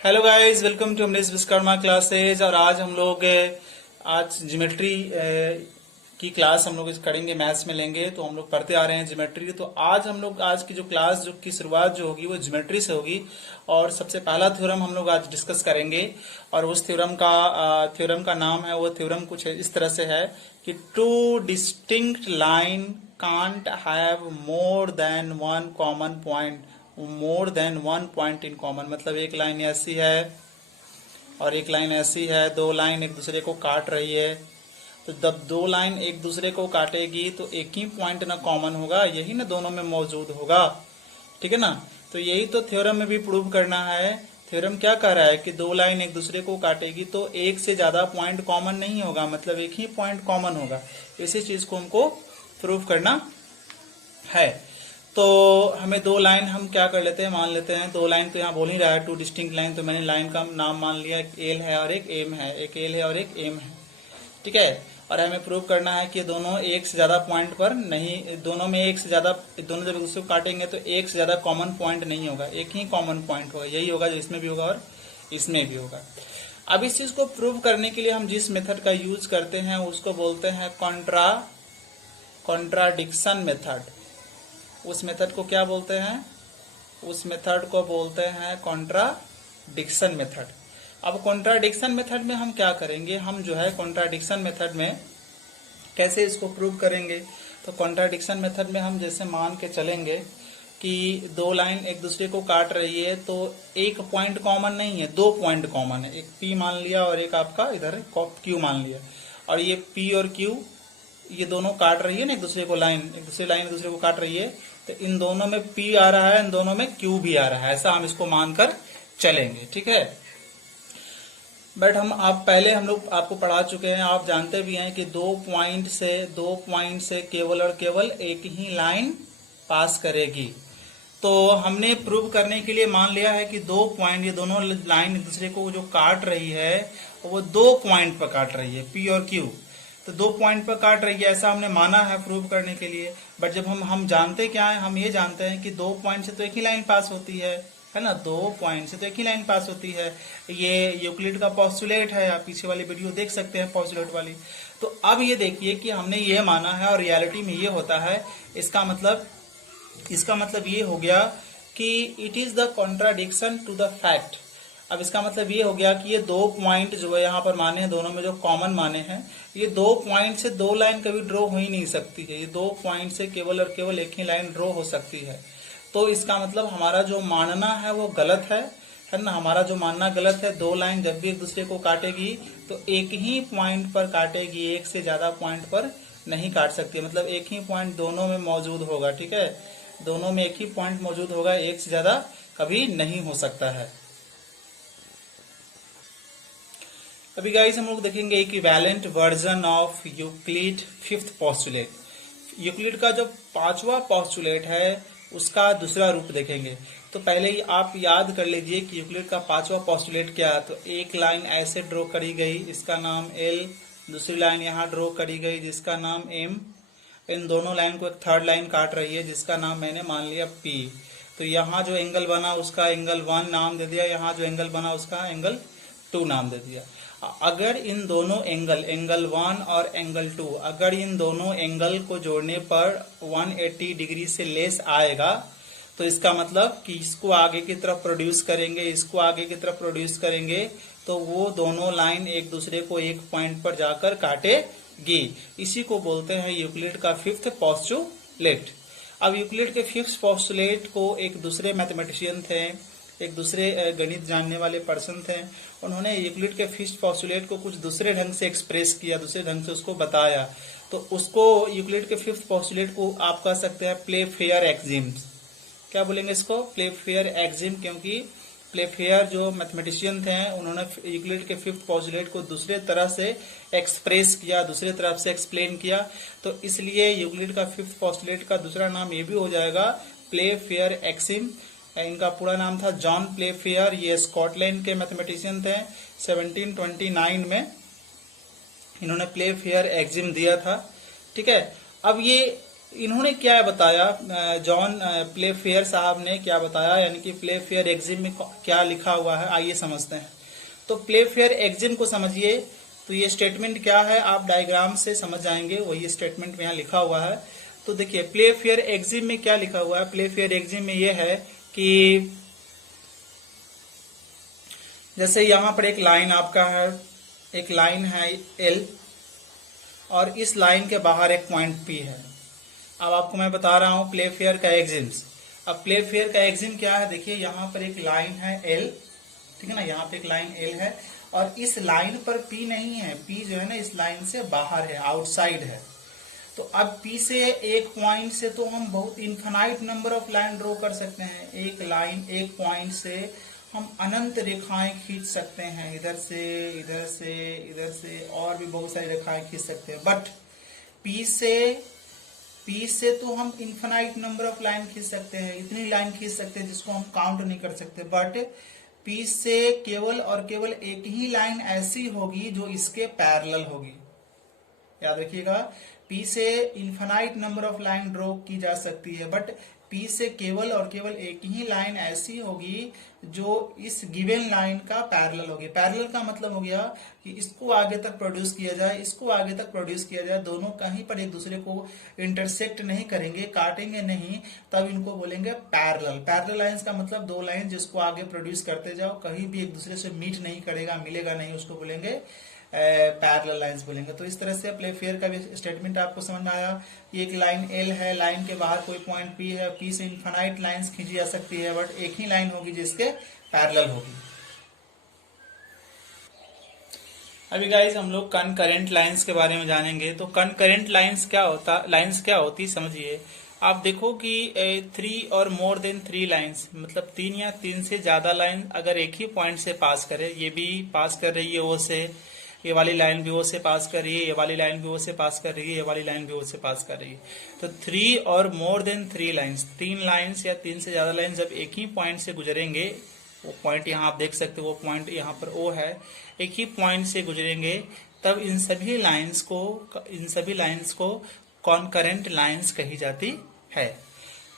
Hello guys, welcome to Amrish Vishwakarma classes. और आज हम लोग आज ज्योमेट्री की क्लास हम लोग इस करेंगे, मैथ्स में लेंगे। तो हम लोग पढ़ते आ रहे हैं ज्योमेट्री। तो आज हम लोग आज की जो क्लास जो की शुरुआत जो होगी वो ज्योमेट्री से होगी। और सबसे पहला थ्योरम हम लोग आज डिस्कस करेंगे। और उस थ्योरम का नाम है, वो थ्योरम कुछ इस तरह से है कि two distinct line can't have more than one point in common. मतलब एक लाइन ऐसी है और एक लाइन ऐसी है, दो लाइन एक दूसरे को काट रही है। तो जब दो लाइन एक दूसरे को काटेगी तो एक ही पॉइंट ना कॉमन होगा, यही ना दोनों में मौजूद होगा। ठीक है ना। तो यही तो थ्योरम में भी प्रूव करना है। थ्योरम क्या कह रहा है कि दो लाइन एक दूसरे को काटेगी तो एक से ज्यादा पॉइंट कॉमन नहीं होगा, मतलब एक ही पॉइंट कॉमन होगा। इसी चीज को हमको प्रूव करना है। तो हमें दो लाइन हम क्या कर लेते हैं, मान लेते हैं दो लाइन। तो यहाँ बोल ही रहा है टू डिस्टिंक्ट लाइन, तो मैंने लाइन का नाम मान लिया, एक एल है और एक एम है, एक एल है और एक एम है। ठीक है। और हमें प्रूव करना है कि दोनों एक से ज्यादा पॉइंट पर नहीं, दोनों में एक से ज्यादा, दोनों जब दूसरे को काटेंगे तो एक से ज्यादा कॉमन पॉइंट नहीं होगा, एक ही कॉमन पॉइंट होगा। यही होगा जो इसमें भी होगा और इसमें भी होगा। अब इस चीज को प्रूव करने के लिए हम जिस मेथड का यूज करते हैं उसको बोलते हैं कॉन्ट्राडिक्शन मेथड। उस मेथड को क्या बोलते हैं? उस मेथड को बोलते हैं कॉन्ट्राडिक्शन मेथड। अब कॉन्ट्राडिक्शन मेथड में हम क्या करेंगे, हम जो है कॉन्ट्राडिक्शन मेथड में कैसे इसको प्रूव करेंगे। तो कॉन्ट्राडिक्शन मेथड में हम जैसे मान के चलेंगे कि दो लाइन एक दूसरे को काट रही है तो एक पॉइंट कॉमन नहीं है, दो पॉइंट कॉमन है। एक P मान लिया और एक आपका इधर Q मान लिया। और ये P और Q ये दोनों काट रही है ना एक दूसरे को, लाइन एक दूसरे को काट रही है। तो इन दोनों में P आ रहा है, इन दोनों में Q भी आ रहा है, ऐसा हम इसको मानकर चलेंगे। ठीक है। बट आप पहले हम लोग आपको पढ़ा चुके हैं, आप जानते भी हैं कि दो पॉइंट से केवल और केवल एक ही लाइन पास करेगी। तो हमने प्रूव करने के लिए मान लिया है कि दो पॉइंट, ये दोनों लाइन एक दूसरे को जो काट रही है वो दो पॉइंट पर काट रही है, P और Q। तो दो पॉइंट पर काट रही है, ऐसा हमने माना है प्रूव करने के लिए। बट जब हम जानते क्या है, हम ये जानते हैं कि दो पॉइंट से तो एक ही लाइन पास होती है ना, दो पॉइंट से तो एक ही लाइन पास होती है। ये यूक्लिड का पोस्टुलेट है, आप पीछे वाली वीडियो देख सकते हैं पोस्टुलेट वाली। तो अब ये देखिए कि हमने ये माना है और रियलिटी में ये होता है। इसका मतलब ये हो गया कि it is the contradiction to the fact. अब इसका मतलब ये हो गया कि ये दो पॉइंट जो है यहाँ पर माने हैं, दोनों में जो कॉमन माने हैं, ये दो पॉइंट से दो लाइन कभी ड्रॉ हो ही नहीं सकती है। ये दो पॉइंट से केवल और केवल एक ही लाइन ड्रॉ हो सकती है। तो इसका मतलब हमारा जो मानना है वो गलत है ना। हमारा जो मानना गलत है, दो लाइन जब भी एक दूसरे को काटेगी तो एक ही पॉइंट पर काटेगी, एक से ज्यादा पॉइंट पर नहीं काट सकती। मतलब एक ही पॉइंट दोनों में मौजूद होगा। ठीक है, दोनों में एक ही पॉइंट मौजूद होगा, एक से ज्यादा कभी नहीं हो सकता है। अभी गाइस हम लोग देखेंगे equivalent version of Euclid fifth postulate. Euclid का जो पांचवा पोस्टुलेट है उसका दूसरा रूप देखेंगे। तो पहले ही आप याद कर लीजिए कि यूक्लिड का पांचवा पोस्टुलेट क्या है। तो एक लाइन ऐसे ड्रॉ करी गई, इसका नाम L। दूसरी लाइन यहाँ ड्रॉ करी गई जिसका नाम M। इन दोनों लाइन को एक थर्ड लाइन काट रही है जिसका नाम मैंने मान लिया P। तो यहाँ जो एंगल बना उसका एंगल 1 नाम दे दिया, यहाँ जो एंगल बना उसका एंगल 2 नाम दे दिया। अगर इन दोनों एंगल 1 और एंगल 2, अगर इन दोनों एंगल को जोड़ने पर 180 डिग्री से लेस आएगा तो इसका मतलब कि इसको आगे की तरफ प्रोड्यूस करेंगे, इसको आगे की तरफ प्रोड्यूस करेंगे, तो वो दोनों लाइन एक दूसरे को एक पॉइंट पर जाकर काटेगी। इसी को बोलते हैं यूक्लिड का फिफ्थ पोस्टुलेट। अब यूक्लिड के फिफ्थ पोस्टुलेट को एक दूसरे मैथमेटिशियन थे, एक दूसरे गणित जानने वाले पर्सन थे, उन्होंने यूक्लिड के फिफ्थ पोस्टुलेट को कुछ दूसरे ढंग से एक्सप्रेस किया, दूसरे ढंग से उसको बताया। तो उसको यूक्लिड के फिफ्थ पोस्टुलेट को आप कह सकते हैं प्लेफेयर एक्सिम। क्या बोलेंगे इसको? प्लेफेयर एक्सिम, क्योंकि प्लेफेयर जो मैथमेटिशियन थे उन्होंने यूक्लिड के फिफ्थ पोस्टुलेट को दूसरे तरह से एक्सप्रेस किया, दूसरे तरफ से एक्सप्लेन किया। तो इसलिए यूक्लिड का फिफ्थ पोस्टुलेट का दूसरा नाम ये भी हो जाएगा प्लेफेयर एक्सिम। इनका पूरा नाम था जॉन प्लेफेयर। ये स्कॉटलैंड के मैथमेटिशियन थे। 1729 में इन्होंने प्लेफेयर एक्सिम दिया था। ठीक है। अब ये इन्होंने क्या बताया, जॉन प्लेफेयर साहब ने क्या बताया, यानी कि प्लेफेयर एग्जिम में क्या लिखा हुआ है, आइए समझते हैं। तो प्लेफेयर एग्जिम को समझिए, तो ये स्टेटमेंट क्या है आप डायग्राम से समझ जाएंगे, वही स्टेटमेंट यहाँ लिखा हुआ है। तो देखिए प्लेफेयर एग्जिम में क्या लिखा हुआ है, प्लेफेयर एग्जिम में ये है कि जैसे यहाँ पर एक लाइन आपका है, एक लाइन है एल, और इस लाइन के बाहर एक पॉइंट पी है। अब आपको मैं बता रहा हूं प्लेफेयर का एग्जिम्स। अब प्लेफेयर का एग्जिम क्या है, देखिए यहाँ पर एक लाइन है एल, ठीक है ना, यहाँ पे एक लाइन एल है, और इस लाइन पर पी नहीं है, पी जो है ना इस लाइन से बाहर है, आउटसाइड है। तो अब पी से एक पॉइंट से तो हम बहुत infinite number of line draw कर सकते हैं। एक लाइन, एक पॉइंट से हम अनंत रेखाएं खींच सकते हैं, इधर से इधर से इधर से, और भी बहुत सारी रेखाएं खींच सकते हैं। बट पी से तो हम इन्फिनाइट नंबर ऑफ लाइन खींच सकते हैं, इतनी लाइन खींच सकते हैं जिसको हम काउंट नहीं कर सकते। बट पी से केवल और केवल एक ही लाइन ऐसी होगी जो इसके पैरेलल होगी। याद रखिएगा, पी से infinite number of line draw की जा सकती है, बट पी से केवल और केवल एक ही लाइन ऐसी होगी जो इस गिवन लाइन का पैरेलल होगी। पैरेलल का मतलब हो गया कि इसको आगे तक प्रोड्यूस किया जाए, इसको आगे तक प्रोड्यूस किया जाए, दोनों कहीं पर एक दूसरे को इंटरसेक्ट नहीं करेंगे, काटेंगे नहीं, तब इनको बोलेंगे पैरेलल। पैरेलल लाइंस का मतलब दो लाइन जिसको आगे प्रोड्यूस करते जाओ, कहीं भी एक दूसरे से मीट नहीं करेगा, मिलेगा नहीं, उसको बोलेंगे पैरेलल लाइंस बोलेंगे। तो इस तरह से प्लेफेयर का भी स्टेटमेंट आपको समझ में आया। एक लाइन एल है, लाइन के बाहर कोई पॉइंट पी है, पी से इन्फिनाइट लाइंस खींची जा सकती है, बट एक ही लाइन होगी जिसके पैरेलल होगी। अभी गाइस हम लोग कनकरेंट लाइंस के बारे में जानेंगे। तो कनकरेंट लाइंस क्या होती समझिए। आप देखो कि 3 और मोर देन 3 लाइंस, मतलब 3 या 3 से ज्यादा लाइन अगर एक ही पॉइंट से पास करे, ये भी पास कर रही है ओ से, ये वाली लाइन भी ओ से पास कर रही है, ये वाली लाइन भी ओ से पास कर रही है, ये वाली लाइन भी ओ से पास कर रही है, तो 3 और मोर देन 3 लाइंस, 3 लाइंस या 3 से ज्यादा लाइन जब एक ही पॉइंट से गुजरेंगे, वो पॉइंट यहाँ आप देख सकते हो, वो पॉइंट यहाँ पर ओ है, एक ही पॉइंट से गुजरेंगे, तब इन सभी लाइंस को कॉन्करेंट लाइंस कही जाती है।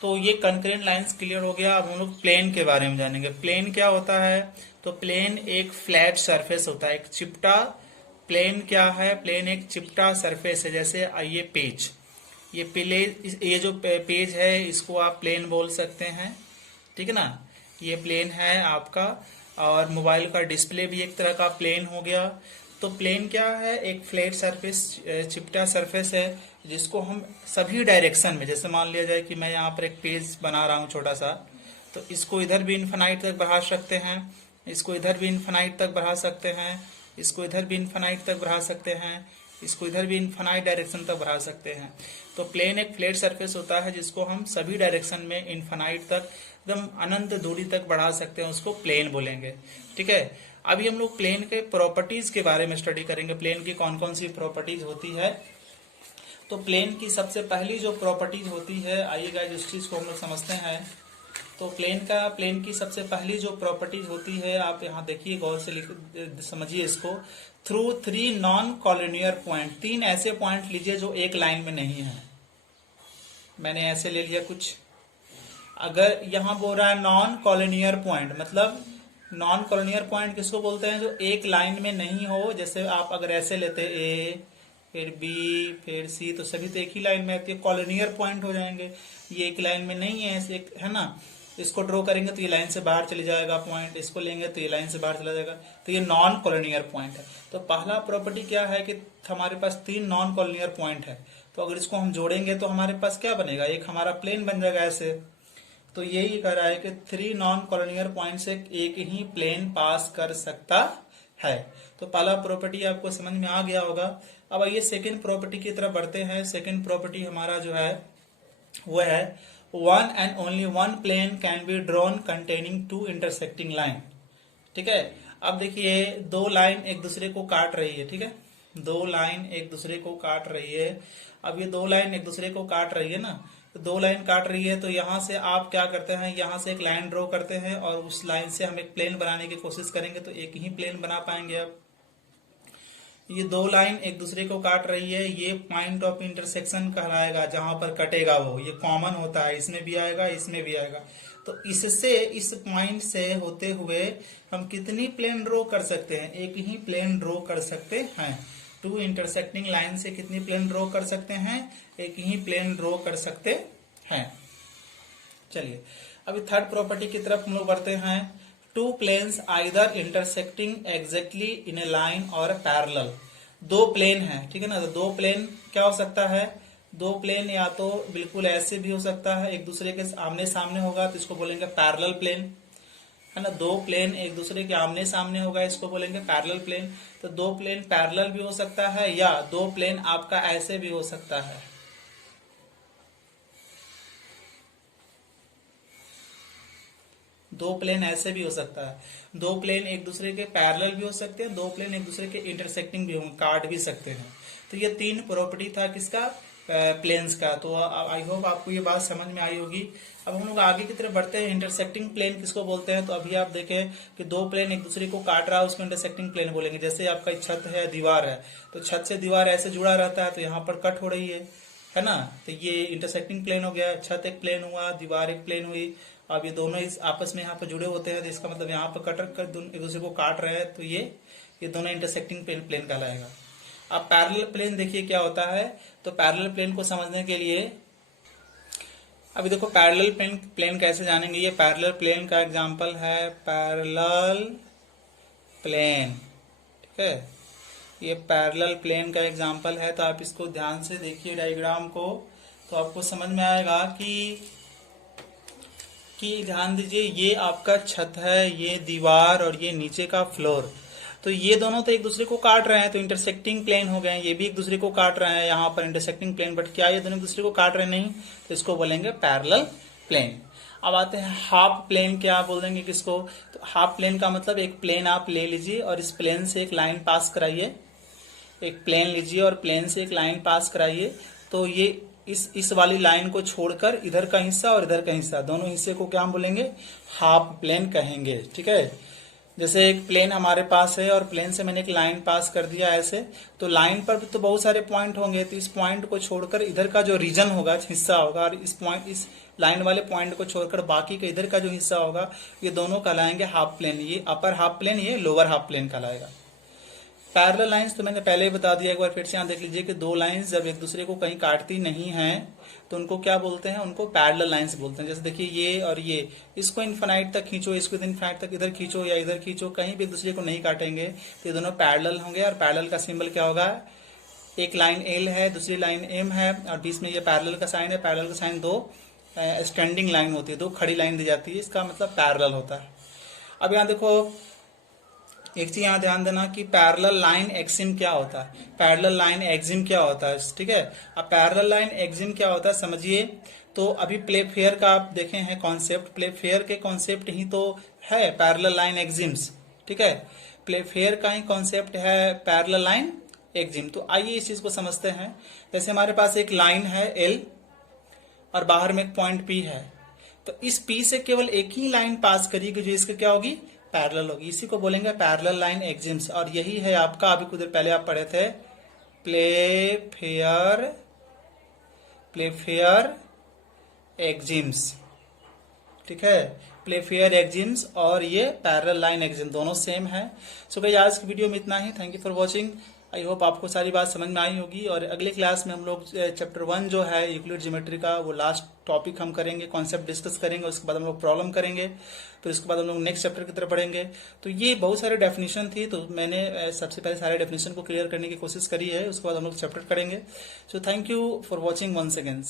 तो ये कॉन्करेंट लाइंस क्लियर हो गया। अब हम लोग प्लेन के बारे में जानेंगे। प्लेन क्या होता है, तो प्लेन एक फ्लैट सरफेस होता है, एक चिपटा। प्लेन क्या है, प्लेन एक चिपटा सरफेस है। जैसे ये पेज, ये जो पेज है इसको आप प्लेन बोल सकते हैं, ठीक है ना, ये प्लेन है आपका। और मोबाइल का डिस्प्ले भी एक तरह का प्लेन हो गया। तो प्लेन क्या है, एक फ्लैट सरफेस, चिपटा सरफेस है, जिसको हम सभी डायरेक्शन में, जैसे मान लिया जाए कि मैं यहाँ पर एक पेज बना रहा हूँ छोटा सा, तो इसको इधर भी इन्फिनाइट तक बढ़ा सकते हैं, इसको इधर भी इन्फिनाइट तक बढ़ा सकते हैं, इसको इधर भी इन्फिनाइट तक बढ़ा सकते हैं, इसको इधर भी इन्फिनाइट डायरेक्शन तक बढ़ा सकते हैं। तो प्लेन एक फ्लैट सरफेस होता है जिसको हम सभी डायरेक्शन में इन्फिनाइट तक, एकदम अनंत दूरी तक बढ़ा सकते हैं, उसको प्लेन बोलेंगे। ठीक है, अभी हम लोग प्लेन के प्रॉपर्टीज के बारे में स्टडी करेंगे। प्लेन की कौन कौन सी प्रॉपर्टीज होती है। तो प्लेन की सबसे पहली जो प्रॉपर्टीज होती है, आइएगा इस चीज को हम लोग समझते हैं। तो प्लेन की सबसे पहली जो प्रॉपर्टीज होती है, आप यहाँ देखिए गौर से समझिए इसको। थ्रू 3 नॉन कॉलिनियर पॉइंट, 3 ऐसे पॉइंट लीजिए जो एक लाइन में नहीं है। मैंने ऐसे ले लिया कुछ, अगर यहाँ बोल रहा है नॉन कॉलिनियर पॉइंट, मतलब नॉन कॉलिनियर पॉइंट किसको बोलते हैं, जो एक लाइन में नहीं हो। जैसे आप अगर ऐसे लेते ए, फिर बी, फिर सी, तो सभी तो एक ही लाइन में आती है, कॉलिनियर पॉइंट हो जाएंगे। ये एक लाइन में नहीं है, ऐसे है ना, इसको ड्रॉ करेंगे तो ये लाइन से बाहर चले जाएगा पॉइंट, इसको लेंगे तो ये लाइन से बाहर चला जाएगा, तो ये नॉन कॉलिनियर पॉइंट है। तो पहला प्रॉपर्टी क्या है कि हमारे पास 3 नॉन कॉलिनियर पॉइंट है, तो अगर इसको हम जोड़ेंगे तो हमारे पास क्या बनेगा, एक हमारा प्लेन बन जाएगा ऐसे। तो यही कह रहा है कि 3 नॉन कॉलिनियर पॉइंट से एक ही प्लेन पास कर सकता है। तो पहला प्रॉपर्टी आपको समझ में आ गया होगा। अब आइए सेकंड प्रॉपर्टी की तरफ बढ़ते हैं। सेकंड प्रॉपर्टी हमारा जो है वो है one and only one plane can be drawn containing 2 intersecting line. ठीक है, अब देखिए 2 लाइन एक दूसरे को काट रही है। ठीक है, 2 लाइन एक दूसरे को काट रही है। अब ये 2 लाइन एक दूसरे को काट रही है ना, तो 2 लाइन काट रही है, तो यहां से आप क्या करते हैं, यहां से एक लाइन ड्रॉ करते हैं और उस लाइन से हम एक प्लेन बनाने की कोशिश करेंगे, तो एक ही प्लेन बना पाएंगे। अब ये दो लाइन एक दूसरे को काट रही है, ये पॉइंट ऑफ इंटरसेक्शन कहलाएगा, जहां पर कटेगा वो, ये कॉमन होता है, इसमें भी आएगा इसमें भी आएगा। तो इससे, इस पॉइंट से होते हुए हम कितनी प्लेन ड्रॉ कर सकते हैं? एक ही प्लेन ड्रॉ कर सकते हैं। टू इंटरसेक्टिंग लाइन से कितनी प्लेन ड्रॉ कर सकते हैं? एक ही प्लेन ड्रॉ कर सकते हैं। चलिए अभी थर्ड प्रॉपर्टी की तरफ हम लोग बढ़ते हैं। Two planes either intersecting exactly in a line और पैरेलल। दो प्लेन है, ठीक है ना। तो दो प्लेन क्या हो सकता है? दो प्लेन या तो बिल्कुल ऐसे भी हो सकता है, एक दूसरे के आमने सामने होगा तो इसको बोलेंगे पैरेलल प्लेन, है ना। दो प्लेन एक दूसरे के आमने सामने होगा, इसको बोलेंगे पैरेलल प्लेन। तो दो प्लेन पैरेलल भी हो सकता है, या दो प्लेन आपका ऐसे भी हो सकता है। दो प्लेन ऐसे भी हो सकता है, दो प्लेन एक दूसरे के पैरेलल भी हो सकते हैं, दो प्लेन एक दूसरे के इंटरसेक्टिंग भी होंगे, काट भी सकते हैं। तो ये तीन प्रॉपर्टी था किसका? प्लेन्स का। तो आई होप आपको ये बात समझ में आई होगी। अब हम लोग आगे की तरफ बढ़ते हैं। इंटरसेक्टिंग प्लेन किसको बोलते हैं? तो अभी आप देखें कि दो प्लेन एक दूसरे को काट रहा है, उसको इंटरसेक्टिंग प्लेन बोलेंगे। जैसे आपका छत है, दीवार है, तो छत से दीवार ऐसे जुड़ा रहता है, तो यहाँ पर कट हो रही है ना। तो ये इंटरसेक्टिंग प्लेन हो गया। छत एक प्लेन हुआ, दीवार एक प्लेन हुई। अब ये दोनों इस आपस में यहाँ पर जुड़े होते हैं, तो इसका मतलब यहाँ पर कटर कर एक दूसरे को काट रहे हैं, तो ये दोनों इंटरसेक्टिंग प्लेन कहलाएगा। अब पैरेलल प्लेन देखिए क्या होता है। तो पैरेलल प्लेन को समझने के लिए अभी देखो पैरेलल प्लेन कैसे जानेंगे। ये पैरेलल प्लेन का एग्जांपल है, पैरेलल प्लेन, ठीक है। ये पैरेलल प्लेन का एग्जांपल है। तो आप इसको ध्यान से देखिए डायग्राम को, तो आपको समझ में आएगा कि ध्यान दीजिए, ये आपका छत है, ये दीवार और ये नीचे का फ्लोर। तो ये दोनों तो एक दूसरे को काट रहे हैं, तो इंटरसेक्टिंग प्लेन हो गए। ये भी एक दूसरे को काट रहे हैं, यहाँ पर इंटरसेक्टिंग प्लेन। बट क्या ये दोनों एक दूसरे को काट रहे नहीं, तो इसको बोलेंगे पैरेलल प्लेन। अब आते हैं हाफ प्लेन। क्या बोल देंगे किसको? तो हाफ प्लेन का मतलब एक प्लेन आप ले लीजिए और इस प्लेन से एक लाइन पास कराइए। एक प्लेन लीजिए और प्लेन से एक लाइन पास कराइए। तो ये इस वाली लाइन को छोड़कर इधर का हिस्सा और इधर का हिस्सा, दोनों हिस्से को क्या हम बोलेंगे? हाफ प्लेन कहेंगे, ठीक है। जैसे एक प्लेन हमारे पास है और प्लेन से मैंने एक लाइन पास कर दिया ऐसे, तो लाइन पर तो बहुत सारे पॉइंट होंगे, तो इस पॉइंट को छोड़कर इधर का जो रीजन होगा, हिस्सा होगा, और इस लाइन वाले पॉइंट को छोड़कर बाकी का इधर का जो हिस्सा होगा, ये दोनों कहलाएंगे हाफ प्लेन। ये अपर हाफ प्लेन, ये लोअर हाफ प्लेन कहलाएगा। पैरेलल लाइंस तो मैंने पहले ही बता दिया, एक बार फिर से यहाँ देख लीजिए कि दो लाइंस जब एक दूसरे को कहीं काटती नहीं हैं तो उनको क्या बोलते हैं? उनको पैरेलल लाइंस बोलते हैं। जैसे देखिए ये और ये, इसको इनफिनाइट तक खींचो, इसको इनफिनाइट तक इधर खींचो या इधर खींचो, कहीं भी एक दूसरे को नहीं काटेंगे, तो ये दोनों पैरेलल होंगे। और पैरेलल का सिंबल क्या होगा? एक लाइन एल है, दूसरी लाइन एम है, और बीच में ये पैरेलल का साइन है। पैरेलल का साइन दो स्टैंडिंग लाइन होती है, दो खड़ी लाइन दी जाती है, इसका मतलब पैरेलल होता है। अब यहाँ देखो एक चीज यहाँ ध्यान देना कि पैरेलल लाइन एक्सिम क्या होता है, पैरेलल लाइन एक्सिम क्या होता है, ठीक है। अब पैरेलल लाइन एक्सिम क्या होता है समझिए। तो अभी प्ले फेयर का आप देखे हैं कॉन्सेप्ट, प्ले फेयर के कॉन्सेप्ट ही तो है पैरेलल लाइन एक्सिम्स, ठीक है। प्ले फेयर का ही कॉन्सेप्ट है पैरेलल लाइन एक्सिम। तो आइए इस चीज को समझते हैं। जैसे हमारे पास एक लाइन है एल और बाहर में एक पॉइंट पी है, तो इस पी से केवल एक ही लाइन पास करिए जो इसका क्या होगी? पैरेलल होगी। इसी को बोलेंगे पैरेलल लाइन एक्सिम्स। और यही है आपका, अभी कुछ देर पहले आप पढ़े थे, प्ले फेयर एक्सिम्स, ठीक है। प्ले फेयर एक्सिम्स और ये पैरेलल लाइन एक्सिम दोनों सेम है। सो गाइस आज की वीडियो में इतना ही। Thank you for watching. I hope आपको सारी बात समझ में आई होगी। और अगले क्लास में हम लोग चैप्टर 1 जो है यूक्लिड ज्योमेट्री का, वो लास्ट टॉपिक हम करेंगे, कॉन्सेप्ट डिस्कस करेंगे, उसके बाद हम लोग प्रॉब्लम करेंगे, फिर उसके बाद हम लोग नेक्स्ट चैप्टर की तरफ बढ़ेंगे। तो ये बहुत सारे डेफिनेशन थी, तो मैंने सबसे पहले सारे डेफिनेशन को क्लियर करने की कोशिश करी है, उसके बाद हम लोग चैप्टर करेंगे। So thank you for watching once again.